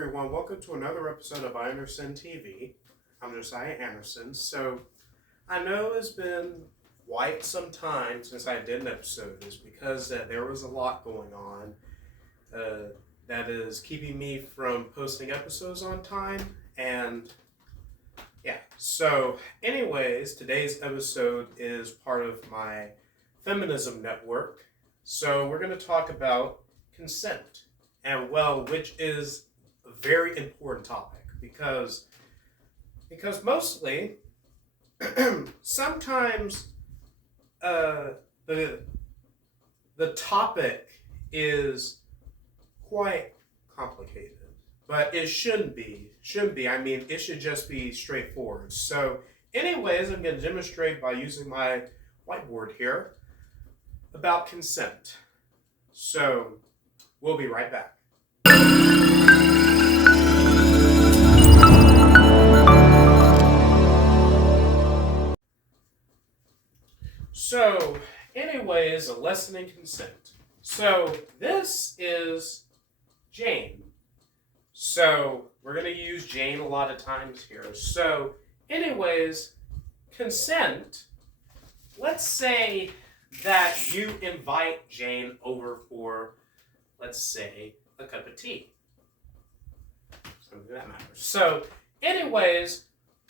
everyone, welcome to another episode of Anderson TV. I'm Josiah Anderson. So, I know it's been quite some time since I did an episode. It's because there was a lot going on that is keeping me from posting episodes on time. And yeah, so anyways, today's episode is part of my Feminism network. So we're going to talk about consent. And well, which is a very important topic because mostly sometimes the topic is quite complicated, but it shouldn't be. I mean, it should just be straightforward. So anyways, I'm going to demonstrate by using my whiteboard here about consent. So we'll be right back. So, anyways, a lesson in consent. So, this is Jane. So, we're going to use Jane a lot of times here. So, anyways, consent, let's say that you invite Jane over for, let's say, a cup of tea. Something that matters. So, anyways,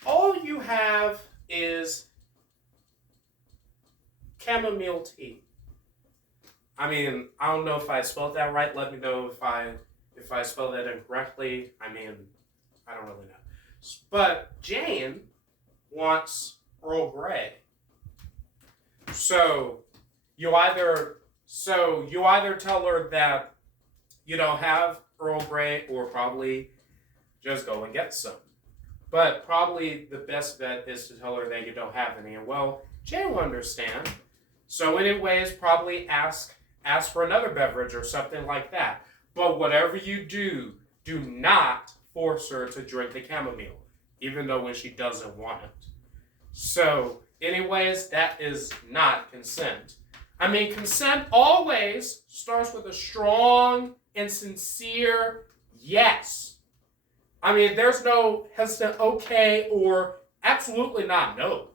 all you have is chamomile tea. I mean, I don't know if I spelled that right. Let me know if I spelled that incorrectly. I mean, I don't really know. But Jane wants Earl Grey. So you either tell her that you don't have Earl Grey, or probably just go and get some. But probably the best bet is to tell her that you don't have any. And well, Jane will understand. So anyways, probably ask for another beverage or something like that. But whatever you do, do not force her to drink the chamomile, even though when she doesn't want it. So anyways, that is not consent. I mean, consent always starts with a strong and sincere yes. I mean, there's no hesitant okay or absolutely not no.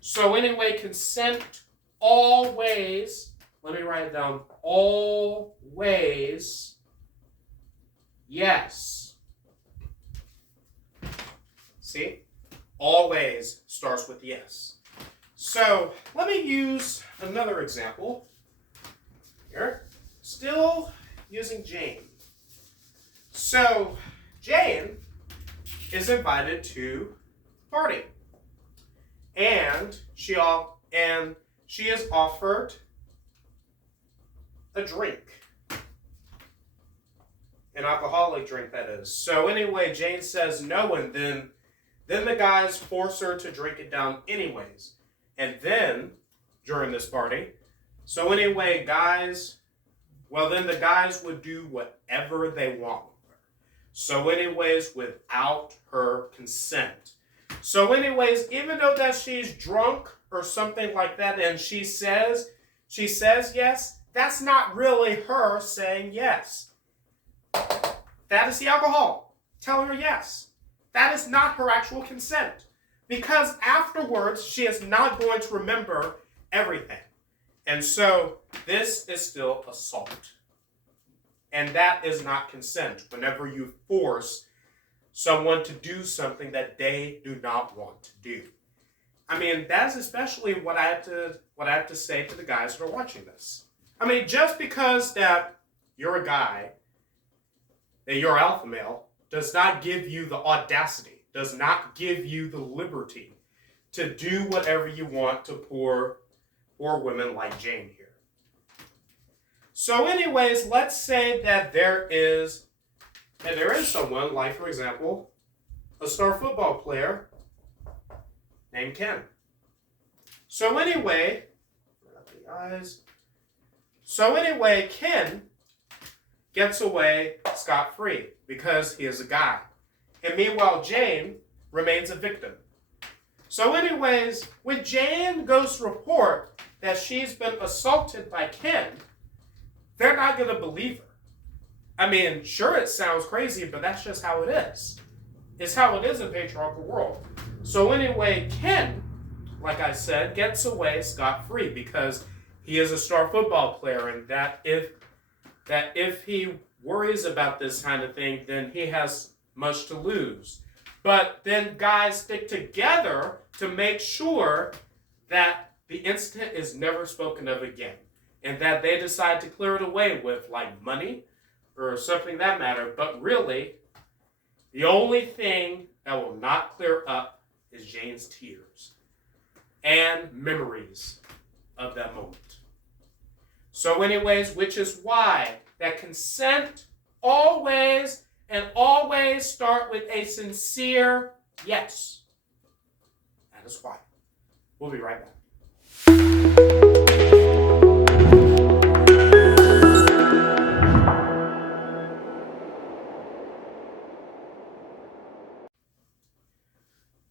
So anyway, consent always, let me write it down, always yes. See? Always starts with yes. So let me use another example here. Still using Jane. So Jane is invited to a party. And she is offered a drink. An alcoholic drink, that is. So anyway, Jane says no, and then the guys force her to drink it down anyways. And then, during this party, so anyway, then the guys would do whatever they want with her. So anyways, without her consent. So anyways, even though that she's drunk or something like that, and she says yes, that's not really her saying yes. That is the alcohol telling her yes. That is not her actual consent. Because afterwards, she is not going to remember everything. And so, this is still assault. And that is not consent. Whenever you force someone to do something that they do not want to do. I mean, that's especially what I have to say to the guys that are watching this. I mean, just because that you're a guy, that you're alpha male, does not give you the audacity, does not give you the liberty to do whatever you want to poor women like Jane here. So anyways, let's say that there is someone, like for example, a star football player named Ken. So anyway, Ken gets away scot-free because he is a guy. And meanwhile, Jane remains a victim. So anyways, when Jane goes to report that she's been assaulted by Ken, they're not going to believe her. I mean, sure, it sounds crazy, but that's just how it is. It's how it is in a patriarchal world. So anyway, Ken, like I said, gets away scot-free because he is a star football player, and that if he worries about this kind of thing, then he has much to lose. But then guys stick together to make sure that the incident is never spoken of again, and that they decide to clear it away with like money or something that matter. But really, the only thing that will not clear up is Jane's tears and memories of that moment. So anyways, which is why that consent always and always start with a sincere yes. That is why. We'll be right back.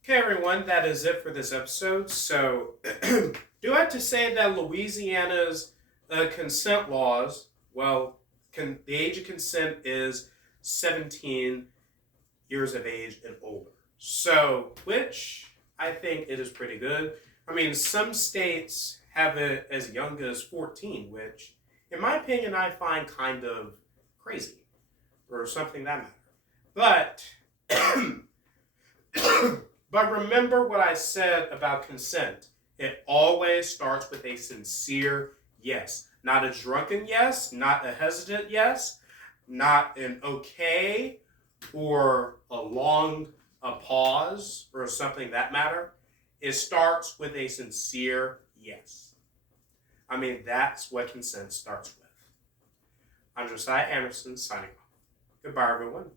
Okay, everyone, that is it for this episode. So, do I have to say that Louisiana's consent laws, well, the age of consent is 17 years of age and older. So, which I think it is pretty good. I mean, some states have it as young as 14, which, in my opinion, I find kind of crazy, or something that matter. But remember what I said about consent. It always starts with a sincere yes. Not a drunken yes, not a hesitant yes, not an okay or a pause or something that matter. It starts with a sincere yes. I mean, that's what consent starts with. I'm Josiah Anderson signing off. Goodbye, everyone.